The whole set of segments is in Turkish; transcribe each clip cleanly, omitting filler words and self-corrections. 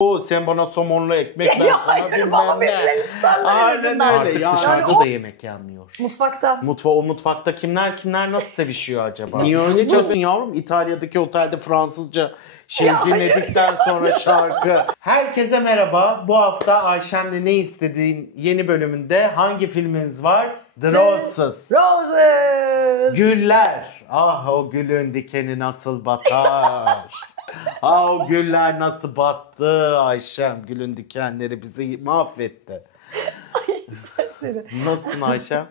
O sen bana somonlu ekmek ben sana hayır, bilmem ne. Aynen öyle. Yani Dışarıda da yemek yenmiyor. Mutfakta. O mutfakta kimler nasıl sevişiyor acaba? Niye öyle diyorsun yavrum? İtalya'daki otelde Fransızca dinledikten sonra şarkı. Herkese merhaba. Bu hafta Ayşem'le Ne İstediğin yeni bölümünde hangi filmimiz var? The Roses. Roses. Güller. Ah o gülün dikeni nasıl batar. Ah o güller nasıl battı Ayşem. Gülün dikenleri bizi mahvetti. Nasılsın Ayşem?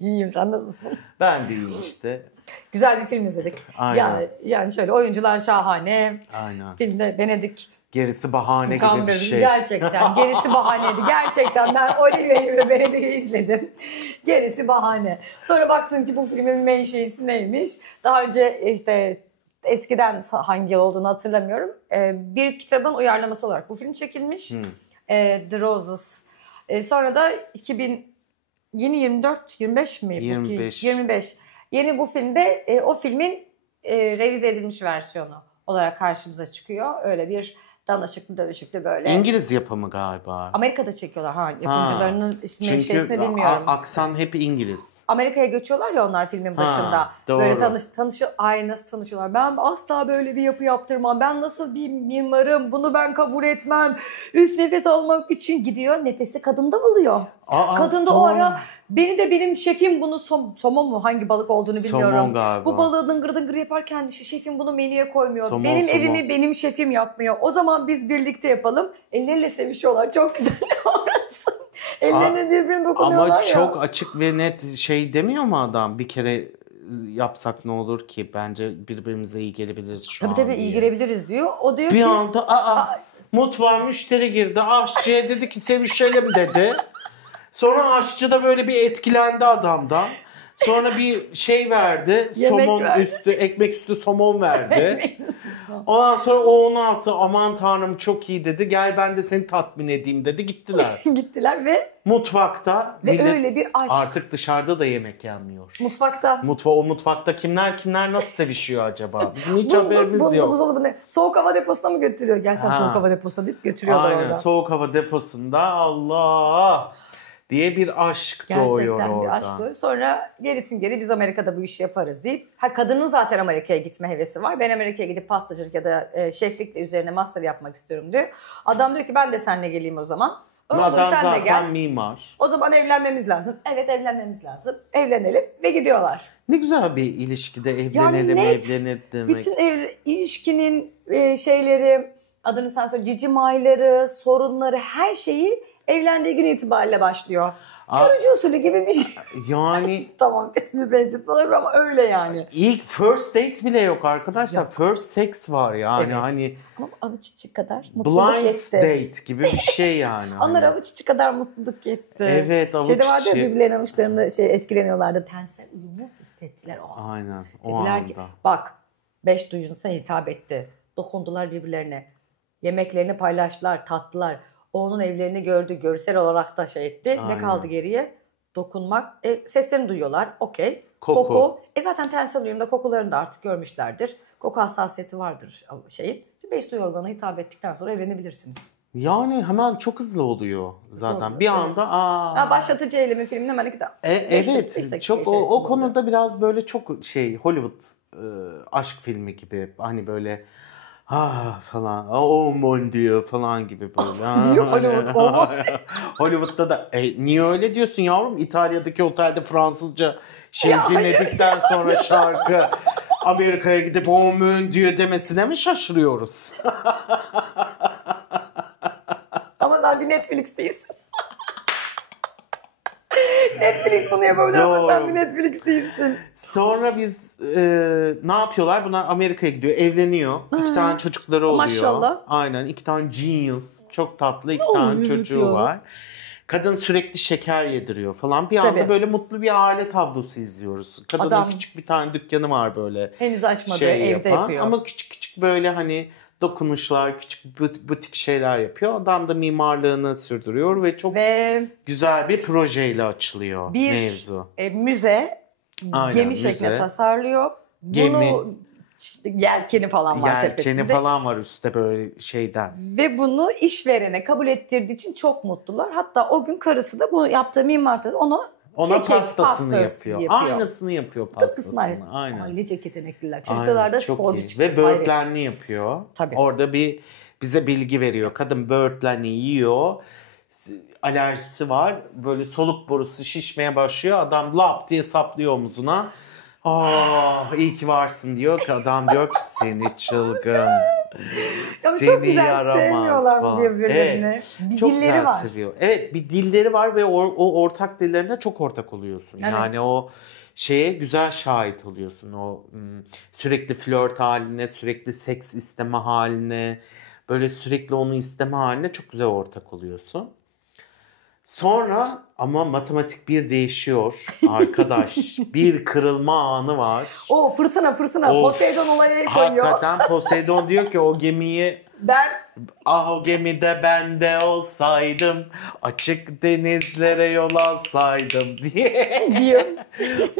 İyiyim, sen nasılsın? Ben de iyiyim işte. Güzel bir film izledik. Aynen. Yani şöyle oyuncular şahane. Aynen. Filmde Benedict gerisi bahane gibi bir şey. Gerçekten. Gerisi bahaneydi. Gerçekten ben Olivia'yı ve Benedict'i izledim. Gerisi bahane. Sonra baktım ki bu filmin menşeisi neymiş. Daha önce işte eskiden hangi yıl olduğunu hatırlamıyorum. Bir kitabın uyarlaması olarak bu film çekilmiş. The Roses. Sonra da 25 mi? 25. Yeni bu filmde o filmin revize edilmiş versiyonu olarak karşımıza çıkıyor. Öyle bir danışıklı dönüşüklü böyle. İngiliz yapımı galiba. Amerika'da çekiyorlar. Yapımcılarının ismini bilmiyorum. Aksan hep İngiliz. Amerika'ya göçüyorlar ya onlar filmin başında. Doğru. Böyle nasıl tanışıyorlar. Ben asla böyle bir yapı yaptırmam. Ben nasıl bir mimarım. Bunu ben kabul etmem. Üf, nefes almak için gidiyor. Nefesi kadında buluyor. Kadın da o ara benim şefim bunu somon mu hangi balık olduğunu bilmiyorum. Somon galiba. Bu balığı dıngır dıngır yaparken şefim bunu menüye koymuyor. Benim evimi benim şefim yapmıyor. O zaman biz birlikte yapalım. Elleriyle sevişiyorlar. Çok güzel orası. Ellerine birbirine dokunuyorlar ama ya. çok açık ve net demiyor mu adam? Bir kere yapsak ne olur ki? Bence birbirimize iyi gelebiliriz şu an. Tabii iyi girebiliriz diyor. O diyor bir ki. Bir anda mutfağa müşteri girdi. Aşçıya dedi ki sevişelim dedi. Sonra aşçı da böyle bir etkilendi adamdan. Sonra bir şey verdi. Ekmek üstü somon verdi. Ondan sonra o onu attı. Aman tanrım çok iyi dedi. Gel ben de seni tatmin edeyim dedi. Gittiler. Gittiler ve mutfakta. Ve öyle bir aşk. Artık dışarıda da yemek yenmiyor. Mutfakta. O mutfakta kimler nasıl sevişiyor acaba? Bizim hiç haberimiz yok. Buzdolabı ne? Soğuk hava deposuna mı götürüyor? Gel sen soğuk hava deposuna deyip götürüyorlar orada. Aynen soğuk hava deposunda Allah diye bir aşk doğuyor orada. Gerçekten bir aşk doğuyor. Sonra geri biz Amerika'da bu işi yaparız deyip. Kadının zaten Amerika'ya gitme hevesi var. Ben Amerika'ya gidip pastacılık ya da şeflikle üzerine master yapmak istiyorum diyor. Adam diyor ki ben de seninle geleyim o zaman. Adam zaten mimar. O zaman evlenmemiz lazım. Evet evlenmemiz lazım. Evlenelim ve gidiyorlar. Ne güzel bir ilişkide evlenelim demek. Bütün ilişkinin şeyleri, adını sen söyle, cicimayları, sorunları, her şeyi evlendiği gün itibariyle başlıyor. Görücü usulü gibi bir şey. Yani tamam kötü bir benzetme olabilir ama öyle yani. İlk first date bile yok arkadaşlar. Yok. First sex var yani. Evet. Hani ama avuç içi kadar mutluluk blind yetti. date gibi bir şey yani. Onlar avuç içi kadar mutluluk yetti. Evet avuç içi. Şeyde vardı ya birbirlerinin avuçlarında etkileniyorlardı. Tensel uyumu hissettiler o an. Aynen o dediler anda. Ki, bak 5 duyusuna hitap etti. Dokundular birbirlerine. Yemeklerini paylaştılar, tattılar. Onun evlerini gördü, görsel olarak da etti. Aynen. Ne kaldı geriye? Dokunmak. Seslerini duyuyorlar. Okey. Koku. Zaten tensel uyumda kokularını da artık görmüşlerdir. Koku hassasiyeti vardır şeyin. 5 duyu organına hitap ettikten sonra evlenebilirsiniz. Yani hemen çok hızlı oluyor zaten. Hızlı, bir anda başlatıcı eylemi filmin hemen iki dakika. Evet. Çok o konuda biraz böyle çok Hollywood aşk filmi gibi. Hani böyle falan. Mon diyor falan gibi böyle. diyor Hollywood. Hollywood'da da niye öyle diyorsun yavrum? İtalya'daki otelde Fransızca dinledikten sonra şarkı Amerika'ya gidip mon diyor demesine mi şaşırıyoruz? Ama sen bir Netflix'teyiz. Netflix bunu yapabilir ama sen bir Netflix değilsin. Sonra biz ne yapıyorlar? Bunlar Amerika'ya gidiyor, evleniyor. 2 tane çocukları oluyor. Maşallah. Aynen 2 tane genius. Çok tatlı 2 tane çocuğu var. Kadın sürekli şeker yediriyor falan. Bir anda böyle mutlu bir aile tablosu izliyoruz. Kadının küçük bir tane dükkanı var böyle. Henüz açmadığı evde yapıyor. Ama küçük böyle hani dokunuşlar, küçük butik şeyler yapıyor. Adam da mimarlığını sürdürüyor ve çok güzel bir projeyle açılıyor mevzu. Müze, gemi şeklinde tasarlıyor. Bunu Yelkeni falan var tepesinde. Yelkeni falan var üstte böyle şeyden. Ve bunu işverene kabul ettirdiği için çok mutlular. Hatta o gün karısı da bu yaptığı mimarda ona pastasını yapıyor. Aynısını yapıyor pastasını. Aynen. Ailecek yetenekliler. Çocuklar da sporcu çıkıyor. Ve böğürtlenli yapıyor. Tabii. Orada bize bilgi veriyor. Kadın böğürtlenli yiyor. Alerjisi var. Böyle soluk borusu şişmeye başlıyor. Adam lap diye saplıyor omuzuna. İyi ki varsın diyor. Adam diyor ki seni çılgın. Seni çok güzel sevmiyorlar falan. Birbirlerini. Evet, bir çok dilleri güzel var. seviyor. Evet, bir dilleri var ve o ortak dillerine çok ortak oluyorsun. Evet. Yani o şeye güzel şahit oluyorsun. O sürekli flört haline, sürekli seks isteme haline, böyle sürekli onu isteme haline çok güzel ortak oluyorsun. Sonra ama matematik bir değişiyor arkadaş. Bir kırılma anı var. O fırtına. Poseidon olaya el koyuyor. Hakikaten Poseidon diyor ki o gemiyi o gemide ben de olsaydım açık denizlere yol alsaydım diyor.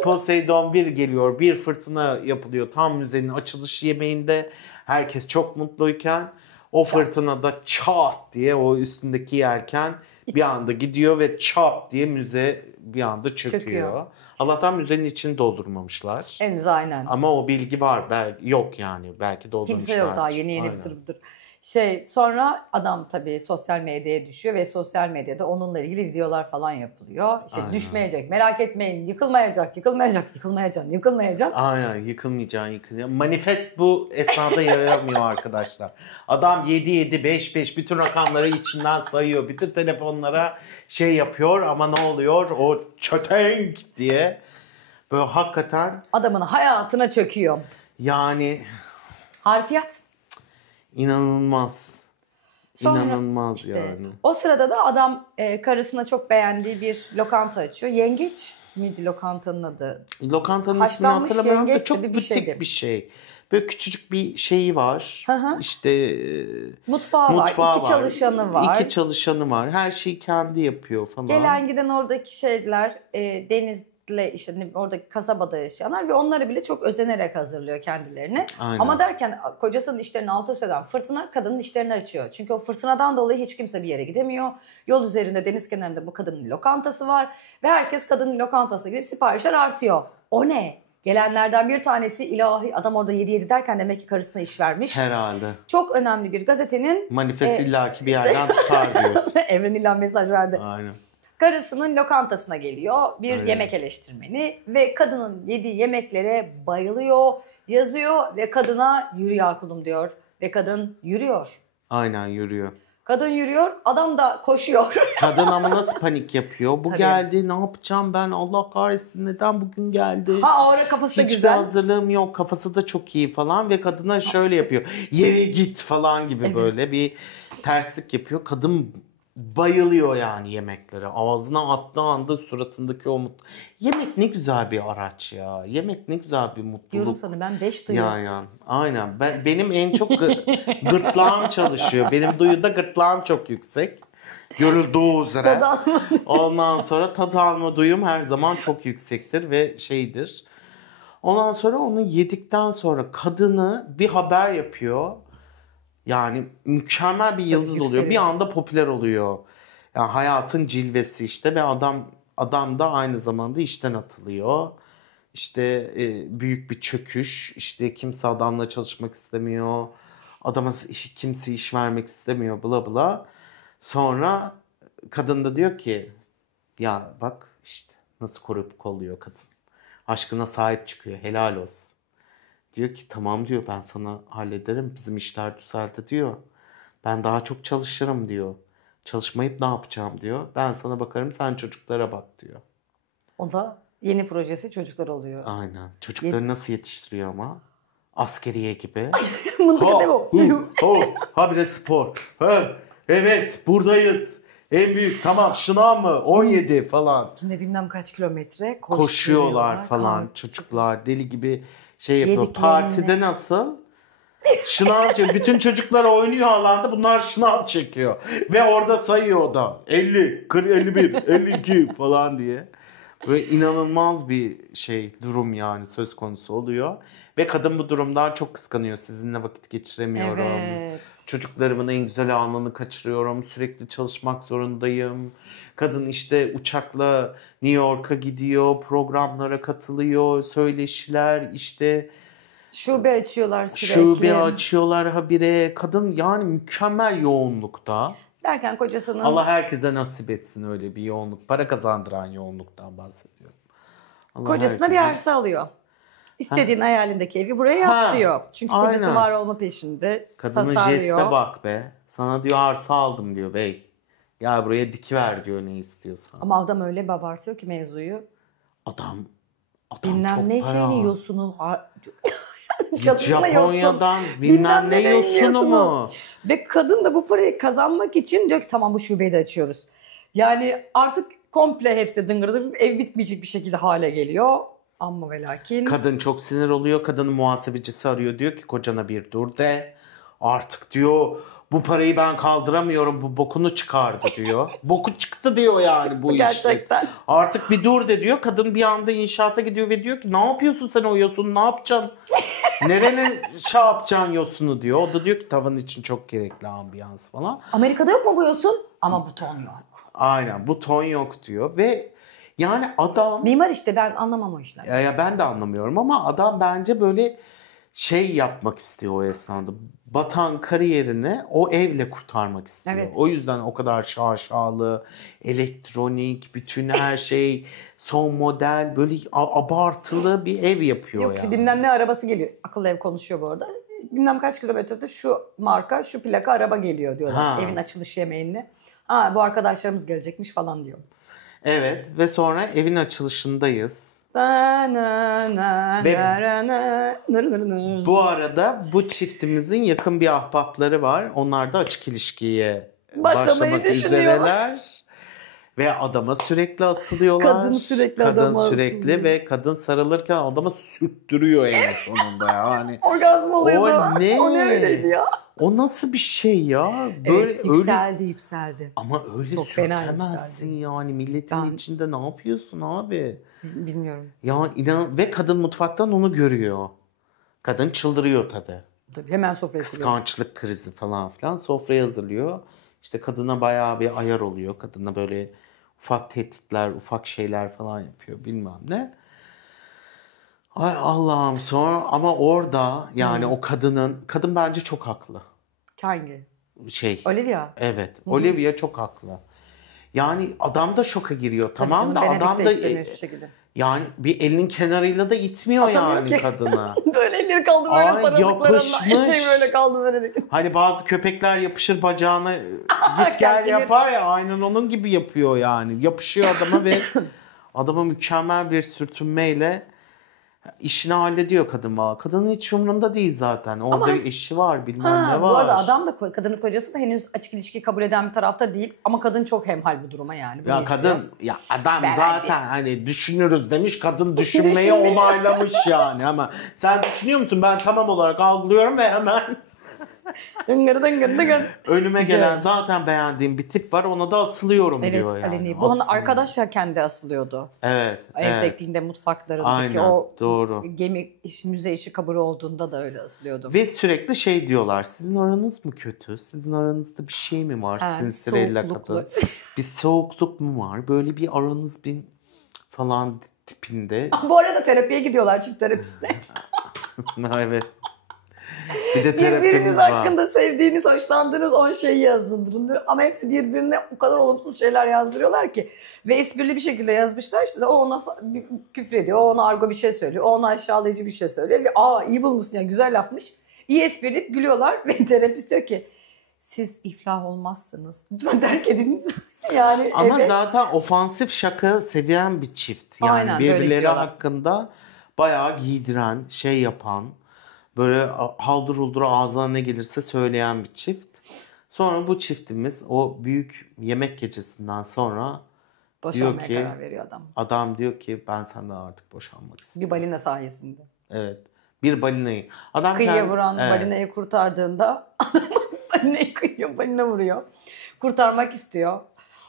Poseidon bir geliyor, bir fırtına yapılıyor tam müzenin açılış yemeğinde. Herkes çok mutluyken o fırtınada çat diye o üstündeki yelken bir anda gidiyor ve çap diye müze bir anda çöküyor. Allah'tan müzenin içini doldurmamışlar. Henüz aynen. Ama o bilgi var. Yok yani. Belki doldurmuşlar. Kimse yok daha yeni bıdır. Sonra adam tabii sosyal medyaya düşüyor ve sosyal medyada onunla ilgili videolar falan yapılıyor. Düşmeyecek, merak etmeyin, yıkılmayacak. Aynen, yıkılmayacaksın. Manifest bu esnada yaramıyor arkadaşlar. Adam 7 5 bütün rakamları içinden sayıyor. Bütün telefonlara yapıyor ama ne oluyor? O çötenk diye böyle hakikaten adamın hayatına çöküyor. Yani harfiyat. İnanılmaz. Sonra İnanılmaz yani. O sırada da adam karısına çok beğendiği bir lokanta açıyor. Yengeç miydi lokantanın adı? Lokantanın ismini hatırlamıyorum da çok butik bir şey. Böyle küçücük bir şeyi var. İşte mutfağı var. İki çalışanı var. Her şeyi kendi yapıyor falan. Gelen giden oradaki şeyler denizle işte oradaki kasabada yaşayanlar ve onları bile çok özenerek hazırlıyor kendilerini. Aynen. Ama derken kocasının işlerini alt üst eden fırtına kadının işlerini açıyor. Çünkü o fırtınadan dolayı hiç kimse bir yere gidemiyor. Yol üzerinde deniz kenarında bu kadının lokantası var ve herkes kadının lokantasına gidip siparişler artıyor. O ne? Gelenlerden bir tanesi ilahi adam orada 7 derken demek ki karısına iş vermiş. Herhalde. Çok önemli bir gazetenin manifest illaki bir yerden tutar diyorsun. Evren ilan mesaj verdi. Aynen. Karısının lokantasına geliyor bir yemek eleştirmeni ve kadının yediği yemeklere bayılıyor, yazıyor ve kadına yürü ya kulum diyor ve kadın yürüyor. Aynen yürüyor. Kadın yürüyor, adam da koşuyor. Kadın ama nasıl panik yapıyor? Bu geldi, ne yapacağım ben? Allah kahretsin, neden bugün geldi? O ara kafası da güzel. Hiçbir hazırlığım yok, kafası da çok iyi falan ve kadına şöyle yapıyor. Yere git falan gibi böyle bir terslik yapıyor. Kadın bayılıyor yani yemeklere. Ağzına attığı anda suratındaki o yemek ne güzel bir araç ya. Yemek ne güzel bir mutluluk. Diyorum sana ben 5 duyuyorum. Yani. Aynen. Benim en çok gırtlağım çalışıyor. Benim duyuda gırtlağım çok yüksek. Görüldüğü üzere. Ondan sonra tat alma duyum her zaman çok yüksektir ve şeydir. Ondan sonra onu yedikten sonra kadını bir haber yapıyor. Yani mükemmel bir yıldız oluyor. Bir anda popüler oluyor. Yani hayatın cilvesi işte ve adam da aynı zamanda işten atılıyor. İşte büyük bir çöküş. İşte kimse adamla çalışmak istemiyor. Adama kimse iş vermek istemiyor bla bla. Sonra kadın da diyor ki ya bak işte nasıl koruyup kolluyor kadın. Aşkına sahip çıkıyor. Helal olsun. Diyor ki tamam diyor ben sana hallederim. Bizim işler düzeldi diyor. Ben daha çok çalışırım diyor. Çalışmayıp ne yapacağım diyor. Ben sana bakarım sen çocuklara bak diyor. O da yeni projesi çocuklar oluyor. Aynen. Çocukları nasıl yetiştiriyor ama? Askeriye gibi. Habire spor. Evet buradayız. En büyük tamam şınav mı? 17 falan. Yine bilmem kaç kilometre koşuyorlar falan. Çocuklar deli gibi yapıyor. Partide nasıl? Şınav çekiyor. Bütün çocuklar oynuyor alanda. Bunlar şınav çekiyor. Ve orada sayıyor o da. 50, 41, 52 falan diye. Ve inanılmaz bir durum yani söz konusu oluyor. Ve kadın bu durumdan çok kıskanıyor. Sizinle vakit geçiremiyorum. Evet. Çocuklarımın en güzel anını kaçırıyorum. Sürekli çalışmak zorundayım. Kadın işte uçakla New York'a gidiyor. Programlara katılıyor. Söyleşiler işte. Şube açıyorlar sürekli. Şube açıyorlar habire. Kadın yani mükemmel yoğunlukta. Derken kocasının... Allah herkese nasip etsin öyle bir yoğunluk. Para kazandıran yoğunluktan bahsediyorum. Kocasına bir arsa alıyor. İstediğin hayalindeki evi buraya yap diyor. Çünkü kocası aynen. var olma peşinde. Kadının tasarlıyor. jeste bak be. Sana diyor arsa aldım diyor bey. Ya buraya dikiver diyor ne istiyorsan. Ama adam öyle bir abartıyor ki mevzuyu. Adam bilmem çok ne para. şeyini yosunu. Japonya'dan bilmem ne yosunu mu? Ve kadın da bu parayı kazanmak için diyor ki tamam bu şubeyi de açıyoruz. Yani artık komple hepsi dıngırdır. Ev bitmeyecek bir şekilde hale geliyor. Amma ve lakin. Kadın çok sinir oluyor. Kadının muhasebecisi arıyor. Diyor ki kocana bir dur de. Artık diyor bu parayı ben kaldıramıyorum. Bu bokunu çıkardı diyor. Boku çıktı diyor yani çıktı bu gerçekten. işte. Artık bir dur de diyor. Kadın bir anda inşaata gidiyor ve diyor ki ne yapıyorsun sen o yosunu ne yapacaksın? Nerene yapacaksın yosunu diyor. O da diyor ki tavan için çok gerekli ambiyans falan. Amerika'da yok mu bu yosun? Ama bu ton yok. Aynen bu ton yok diyor ve yani adam... Mimar işte ben anlamam o işler. Ya ben de anlamıyorum ama adam bence böyle yapmak istiyor o esnada. Batan kariyerini o evle kurtarmak istiyor. Evet. O yüzden o kadar şaşalı, elektronik, bütün her şey son model böyle abartılı bir ev yapıyor Yok yani. bilmem ne arabası geliyor. Akıllı ev konuşuyor bu arada. Bilmem kaç kilometrede şu marka, şu plaka araba geliyor diyorlar. Evin açılış yemeğinde. Bu arkadaşlarımız gelecekmiş falan diyor. Evet ve sonra evin açılışındayız. Bu arada bu çiftimizin yakın bir ahbapları var. Onlar da açık ilişkiye başlamak üzereler. Ve adama sürekli asılıyorlar. Kadın sürekli adama asılıyor. Ve kadın sarılırken adama sürttürüyor en sonunda yani. Orgazm oluyordu. O ne? O ne öyleydi ya? O nasıl bir şey ya? Böyle evet yükseldi. Ama öyle çok sürtemezsin yani. Milletin içinde ne yapıyorsun abi? Bilmiyorum. Ya inan ve kadın mutfaktan onu görüyor. Kadın çıldırıyor tabii. Tabii hemen sofraya kıskançlık krizi falan filan sofraya hazırlıyor. İşte kadına bayağı bir ayar oluyor. Kadına böyle ufak tehditler, ufak şeyler falan yapıyor bilmem ne. Ay Allah'ım sonra ama orada yani o kadın bence çok haklı. Hangi? Olivia. Evet. Hı-hı. Olivia çok haklı. Yani adam da şoka giriyor. Tabii tamam da adam da yani bir elinin kenarıyla da itmiyor yani ki. Kadına. Böyle elleri kaldı böyle sarıldıklarında. Yapışmış. Böyle kaldı böyle. Hani bazı köpekler yapışır bacağına git gel yapar ya aynen onun gibi yapıyor yani. Yapışıyor adama ve adama mükemmel bir sürtünmeyle işini hallediyor kadın valla. Kadının hiç umurunda değil zaten. Orada bir eşi var bilmem ne var. Bu arada adam da kadının kocası da henüz açık ilişki kabul eden bir tarafta değil. Ama kadın çok hemhal bu duruma yani. Ya kadın adam zaten hani düşünürüz demiş. Kadın düşünmeyi onaylamış yani. Ama sen düşünüyor musun? Ben tamam olarak algılıyorum ve hemen önüme gelen zaten beğendiğim bir tip var ona da asılıyorum diyor yani. Aleni. Bu hani arkadaş ya kendi asılıyordu. Evet. Evdekliğinde mutfaklarındaki aynen, o doğru. Gemi müze işi kabul olduğunda da öyle asılıyordu. Ve sürekli diyorlar sizin aranız mı kötü? Sizin aranızda bir şey mi var? Sinsirella kadın. Bir soğukluk mu var? Böyle bir aranız bir falan tipinde. Bu arada terapiye gidiyorlar çift terapiste. Evet. Bir de birbiriniz hakkında sevdiğiniz, hoşlandığınız 10 şeyi yazdırın. Ama hepsi birbirine o kadar olumsuz şeyler yazdırıyorlar ki. Ve esprili bir şekilde yazmışlar. İşte o ona küfür ediyor, o ona argo bir şey söylüyor, o ona aşağılayıcı bir şey söylüyor. Ve iyi bulmuşsun ya güzel lafmış. İyi espri deyip gülüyorlar ve terapist diyor ki siz iflah olmazsınız. Lütfen terk ediniz. Yani ama zaten ofansif şaka seviyen bir çift. Yani aynen, birbirleri hakkında bayağı giydiren, yapan, böyle haldır huldur ağzına ne gelirse söyleyen bir çift. Sonra bu çiftimiz o büyük yemek gecesinden sonra boşanmaya karar veriyor adam. Adam diyor ki ben senden artık boşanmak istiyorum. Bir balina sayesinde. Evet. Bir balinayı. Adam kıyıya vuran balinayı kurtardığında balinayı kıyıya balina vuruyor. Kurtarmak istiyor.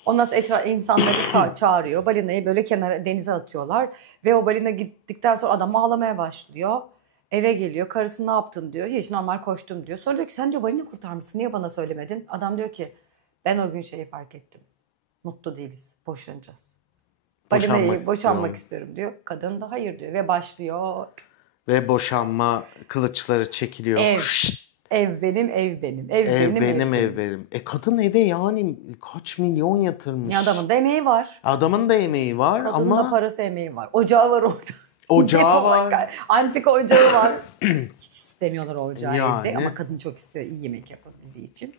Ondan sonra insanları çağırıyor. Balinayı böyle kenara denize atıyorlar. Ve o balina gittikten sonra adam ağlamaya başlıyor. Eve geliyor. Karısı ne yaptın diyor. Hiç normal koştum diyor. Sonra diyor ki sen diyor balina kurtarmışsın. Niye bana söylemedin? Adam diyor ki ben o gün şeyi fark ettim. Mutlu değiliz. Boşanacağız. Balinayı boşanmak istiyorum diyor. Kadın da hayır diyor. Ve başlıyor. Ve boşanma kılıçları çekiliyor. Ev benim, ev benim. Ev benim. Kadın eve yani kaç milyon yatırmış. Ya adamın da emeği var. Adamın da emeği var Kadının ama... da parası emeği var. Ocağı var orada. Ocağı var. Antika ocağı var. Hiç istemiyorlar ocağı yani, evde ama kadın çok istiyor iyi yemek yapabildiği için.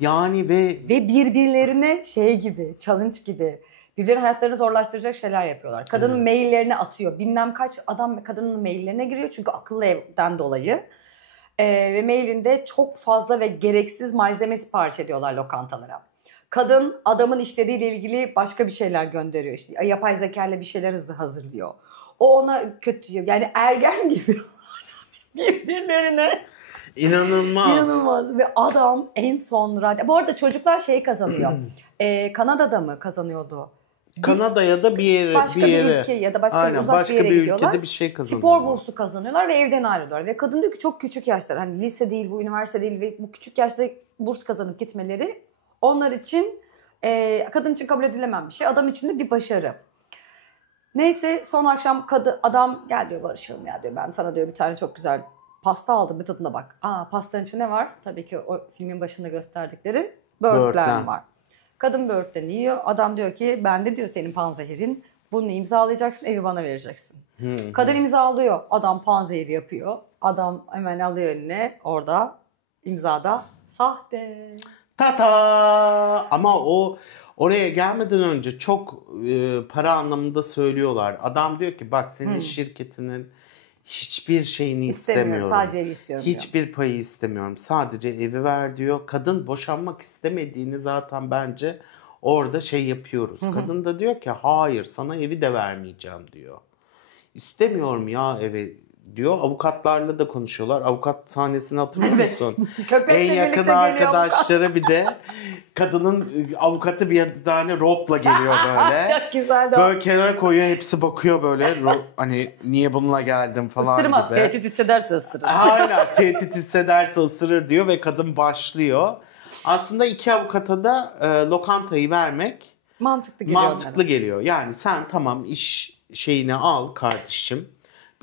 Yani ve birbirlerine gibi, challenge gibi birbirlerinin hayatlarını zorlaştıracak şeyler yapıyorlar. Kadının maillerini atıyor. Bilmem kaç adam kadının maillerine giriyor çünkü akıllı evden dolayı. Ve mailinde çok fazla ve gereksiz malzeme sipariş ediyorlar lokantalara. Kadın adamın işleriyle ilgili başka bir şeyler gönderiyor. İşte yapay zeka ile bir şeyler hazırlıyor. O ona kötü, yani ergen gibi birbirlerine. İnanılmaz. Ve adam en son bu arada çocuklar kazanıyor. Kanada'da mı kazanıyordu? Kanada'ya da bir yere. Başka bir ülke ya da uzak bir yere gidiyorlar. Ülkede bir şey kazanıyorlar. Spor bursu kazanıyorlar ve evden ayrılıyorlar. Ve kadın diyor ki çok küçük yaşlar. Hani lise değil, bu üniversite değil ve bu küçük yaşta burs kazanıp gitmeleri onlar için kadın için kabul edilemem bir şey. Adam için de bir başarı. Neyse son akşam adam gel diyor barışalım ya diyor. Ben sana diyor bir tane çok güzel pasta aldım, bir tadına bak. Pastanın içinde ne var? Tabii ki o filmin başında gösterdikleri böğürtlen var. Kadın böğürtleni yiyor. Adam diyor ki ben de diyor senin panzehirin. Bunu imzalayacaksın, evi bana vereceksin. Kadın imzalıyor. Adam panzehiri yapıyor. Adam hemen alıyor eline. Orada imzada sahte. Tata! Ama oraya gelmeden önce çok para anlamında söylüyorlar. Adam diyor ki bak senin şirketinin hiçbir şeyini istemiyorum. Sadece evi istiyorum Hiçbir diyor. payı istemiyorum. Sadece evi ver diyor. Kadın boşanmak istemediğini zaten bence orada yapıyoruz. Kadın da diyor ki hayır sana evi de vermeyeceğim diyor. İstemiyorum ya evi diyor. Avukatlarla da konuşuyorlar. Avukat sahnesini hatırlıyor musun? En yakın arkadaşları bir de kadının avukatı bir tane rope'la geliyor böyle. Çok güzeldi o. Böyle kenara koyuyor, hepsi bakıyor böyle. Hani niye bununla geldim falan Isırmaz, gibi. tehdit hissederse ısırır. Aynen, tehdit hissederse ısırır diyor ve kadın başlıyor. Aslında iki avukata da lokantayı vermek mantıklı geliyor. Yani sen tamam iş şeyini al kardeşim.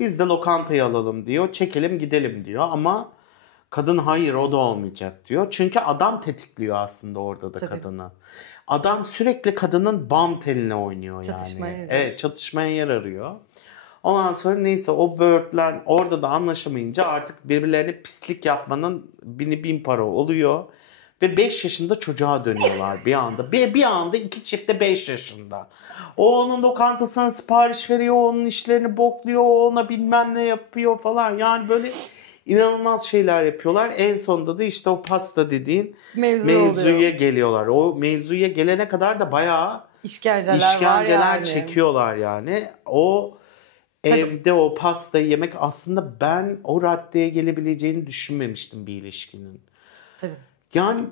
Biz de lokantayı alalım diyor. Çekelim gidelim diyor ama kadın hayır o da olmayacak diyor. Çünkü adam tetikliyor aslında orada da kadını. Adam sürekli kadının bam teline oynuyor yani. Evet, çatışmaya yer arıyor. Ondan sonra neyse o böğürtlen orada da anlaşamayınca artık birbirlerine pislik yapmanın bin para oluyor. Ve 5 yaşında çocuğa dönüyorlar bir anda. Bir anda iki çift de 5 yaşında. O onun lokantasına sipariş veriyor, onun işlerini bokluyor, ona bilmem ne yapıyor falan. Yani böyle inanılmaz şeyler yapıyorlar. En sonunda da işte o pasta dediğin mevzuya geliyorlar. O mevzuya gelene kadar da bayağı işkenceler çekiyorlar yani. Evde o pastayı yemek aslında ben o raddeye gelebileceğini düşünmemiştim bir ilişkinin. Tabii. Yani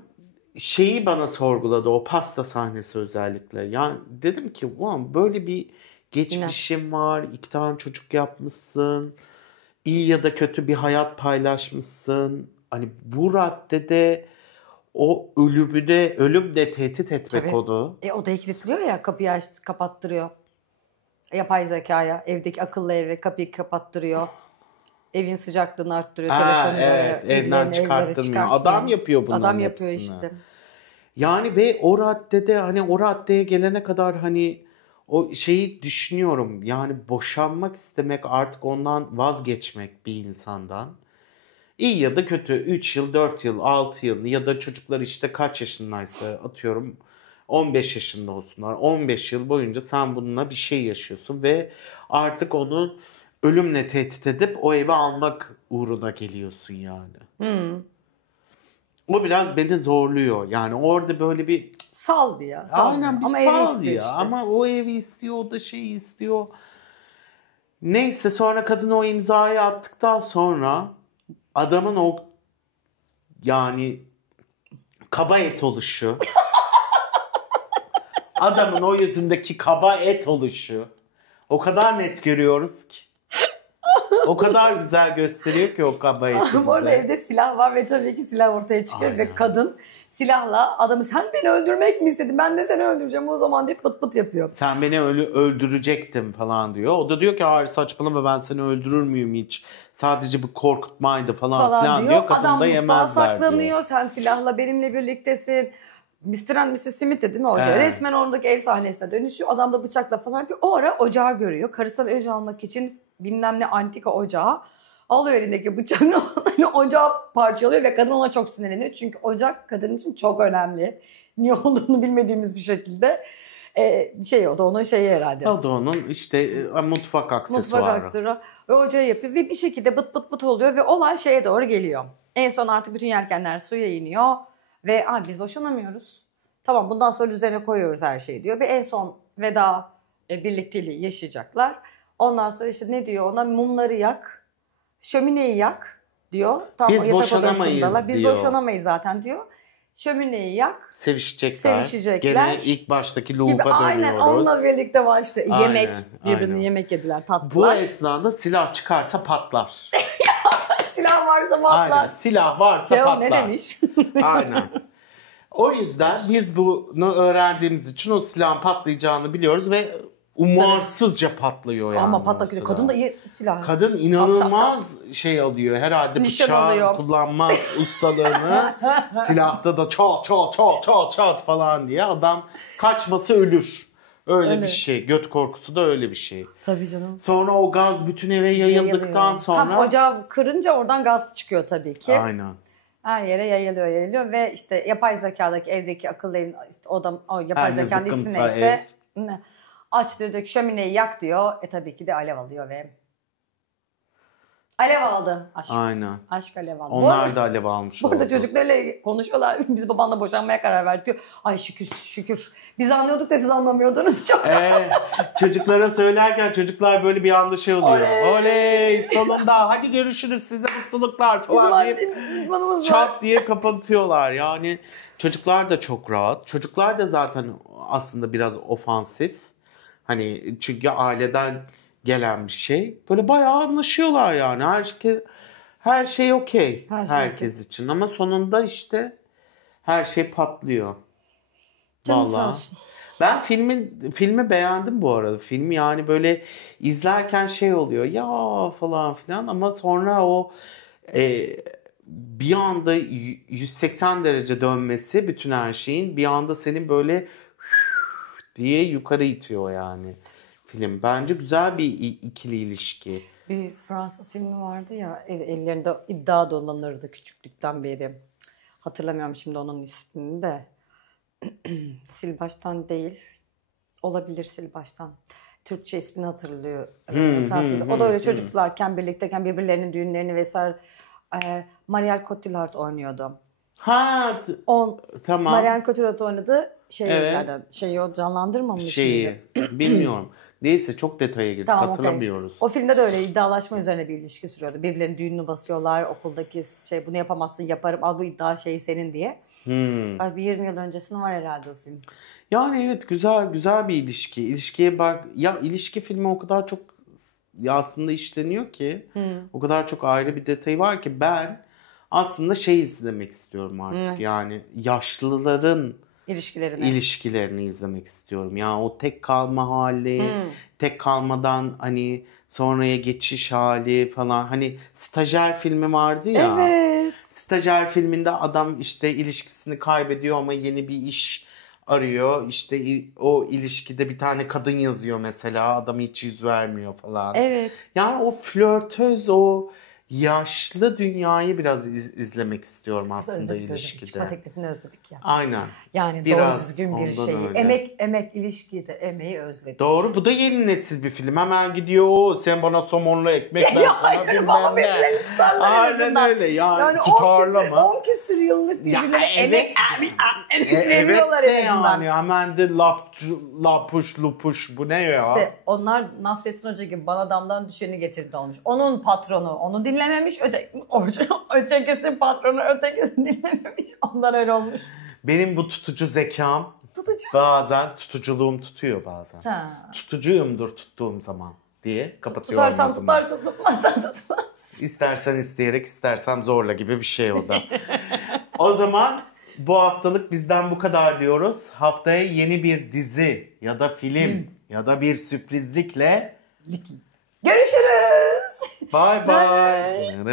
bana sorguladı o pasta sahnesi özellikle. Yani dedim ki ulan böyle bir geçmişim var. 2 tane çocuk yapmışsın. İyi ya da kötü bir hayat paylaşmışsın. Hani bu raddede o ölüm de tehdit etmek onu. Odayı kilitliyor ya, kapıyı kapattırıyor. Yapay zekaya, evdeki akıllı eve kapıyı kapattırıyor. Evin sıcaklığını arttırıyor. Evden çıkarttırmıyor. Adam yapıyor bunların Adam yapıyor hepsini. işte. Yani ve o raddede hani o raddeye gelene kadar hani o düşünüyorum. Yani boşanmak istemek artık ondan vazgeçmek bir insandan. İyi ya da kötü 3 yıl, 4 yıl, 6 yıl ya da çocuklar işte kaç yaşındaysa atıyorum 15 yaşında olsunlar. 15 yıl boyunca sen bununla bir şey yaşıyorsun ve artık onu ölümle tehdit edip o evi almak uğruna geliyorsun yani. O biraz beni zorluyor. Yani orada böyle bir sal ya. Aynen bir sal ya. İşte. Ama o evi istiyor, o da istiyor. Neyse sonra kadın o imzayı attıktan sonra adamın o yani kaba et oluşu Adamın o yüzündeki kaba et oluşu. O kadar net görüyoruz ki. O kadar güzel gösteriyor ki o kaba eti bize. Orada evde silah var ve tabii ki silah ortaya çıkıyor. Aynen. Ve kadın silahla adamı sen beni öldürmek mi istedin? Ben de seni öldüreceğim o zaman deyip pıt pıt yapıyor. Sen beni öldürecektin falan diyor. O da diyor ki hayır saçmalama ben seni öldürür müyüm hiç? Sadece bir korkutmaydı falan filan diyor. Kadın Adam da mutfağa yemezler saklanıyor. diyor. Sen silahla benimle birliktesin. Mr. and Mrs. Smith de değil mi o şey? Evet. Resmen oradaki ev sahnesine dönüşüyor. Adam da bıçakla falan yapıyor. O ara ocağı görüyor. Karısından öc almak için bilmem ne antika ocağı. Alıyor elindeki bıçakla ocağı parçalıyor ve kadın ona çok sinirleniyor. Çünkü ocak kadın için çok önemli. Niye olduğunu bilmediğimiz bir şekilde. O da onun şeyi herhalde. O da onun işte mutfak aksesuarı. Mutfak aksesuarı. Ve ocağı yapıyor ve bir şekilde bıt bıt bıt oluyor ve olay şeye doğru geliyor. En son artık bütün yelkenler suya iniyor ve biz boşanamıyoruz. Tamam bundan sonra üzerine koyuyoruz her şeyi diyor ve en son veda birlikteliği yaşayacaklar. Ondan sonra işte ne diyor ona mumları yak, şömineyi yak diyor. Tam Biz o yatak boşanamayız odasındalar. Biz diyor. boşanamayız zaten diyor. Şömineyi yak. Sevişecekler. Gene ilk baştaki loop'a gibi dönüyoruz. aynen onunla birlikte başlıyor. Aynen, Yemek, birbirini aynen. yemek yediler, Bu tatlılar. esnada silah çıkarsa patlar. Silah varsa patlar. Aynen. Silah varsa Ceo patlar. ne demiş? Aynen. O yüzden biz bunu öğrendiğimiz için o silahın patlayacağını biliyoruz ve umarsızca patlıyor yani. Ama o patlak silah. kadın da iyi silah. Kadın inanılmaz şey alıyor. Herhalde Nişan bıçağı alıyor. kullanma ustalığını silahta da çat çat çat çat çat falan diye adam kaçması ölür. Öyle bir şey. Göt korkusu da öyle bir şey. Tabii canım. Sonra o gaz bütün eve yayıldıktan sonra. Ocağı kırınca oradan gaz çıkıyor tabii ki. Aynen. Her yere yayılıyor ve işte yapay zekadaki evdeki akıllı evin işte o yapay Her ne zekanın ismi zıkkımsa neyse açtırdık şömineyi yak diyor. Tabii ki de alev alıyor ve alev aldı. Aşk. Aynen. Aşk alev aldı. Onlar da alev almış Burada oldu. çocuklarla konuşuyorlar. Biz babanla boşanmaya karar verdik diyor. Ay şükür şükür. Biz anlıyorduk da siz anlamıyordunuz çok. Çocuklara söylerken çocuklar böyle bir anda şey oluyor. Oley sonunda hadi görüşürüz size mutluluklar falan deyip çat diye kapatıyorlar. Yani çocuklar da çok rahat. Çocuklar da zaten aslında biraz ofansif. Hani çünkü aileden gelen bir şey. Böyle bayağı anlaşıyorlar yani. Her şey okey herkes için. Ama sonunda işte her şey patlıyor. Canım sağ Vallahi. olsun. Ben filmi beğendim bu arada. Film yani böyle izlerken şey oluyor ya falan filan ama sonra o bir anda 180 derece dönmesi bütün her şeyin bir anda senin böyle diye yukarı itiyor yani film. Bence güzel bir ikili ilişki. Bir Fransız filmi vardı ya ellerinde iddia dolanırdı küçüklükten beri. Hatırlamıyorum şimdi onun ismini de. Sil baştan değil. Olabilir sil baştan. Türkçe ismini hatırlıyor. Fransızca. O da öyle çocuklarken birlikteyken birbirlerinin düğünlerini vesaire Marielle Cotillard oynuyordu. Tamam. Marielle Cotillard oynadı. Evet. Şeyi o canlandırmamış mıydı? Bilmiyorum. Neyse çok detaya girdik. Tamam, hatırlamıyoruz. O filmde de öyle iddialaşma üzerine bir ilişki sürüyordu. Birbirlerinin düğününü basıyorlar. Okuldaki bunu yapamazsın yaparım. Al bu iddia şeyi senin diye. Bir 20 yıl öncesinde var herhalde o film. Yani evet güzel bir ilişki. İlişkiye bak ya ilişki filmi o kadar çok aslında işleniyor ki o kadar çok ayrı bir detayı var ki ben aslında şey izlemek istiyorum artık. Yani yaşlıların ilişkilerini izlemek istiyorum. Yani o tek kalma hali, tek kalmadan hani sonraya geçiş hali falan. Hani Stajyer filmi vardı ya. Evet. Stajyer filminde adam işte ilişkisini kaybediyor ama yeni bir iş arıyor. İşte o ilişkide bir tane kadın yazıyor mesela. Adamı hiç yüz vermiyor falan. Evet. Yani o flörtöz, o yaşlı dünyayı biraz izlemek istiyorum aslında ilişkide. Çıkma teklifini özledik ya. Aynen. Yani biraz doğru düzgün bir şey. Öyle. Emek ilişkide emeği özledik. Doğru. Bu da yeni nesil bir film. Hemen gidiyor o sen bana somonlu ekmek ben sana bilmem ne. Aynen öyle. Yani tutarlı mı? 10 küsür yıllık birbirlerine emek evet veriyorlar de en azından. yani hemen de lapuş lupuş bu ne ya? İşte onlar Nasrettin Hoca gibi bana damdan düşeni getirdi olmuş. Onun patronu onu dinlememiş. Ötekisinin patronu ötekisini dinlememiş. Ondan öyle olmuş. Benim bu tutucu zekam Tutucu. Bazen tutuculuğum tutuyor bazen. Ha. Tutucuyumdur tuttuğum zaman diye kapatıyorum. Tutarsan tutarsın, tutmazsan tutmaz. İstersen isteyerek, istersen zorla gibi bir şey o da. O zaman bu haftalık bizden bu kadar diyoruz. Haftaya yeni bir dizi ya da film ya da bir sürprizlikle Görüşürüz. bye bye.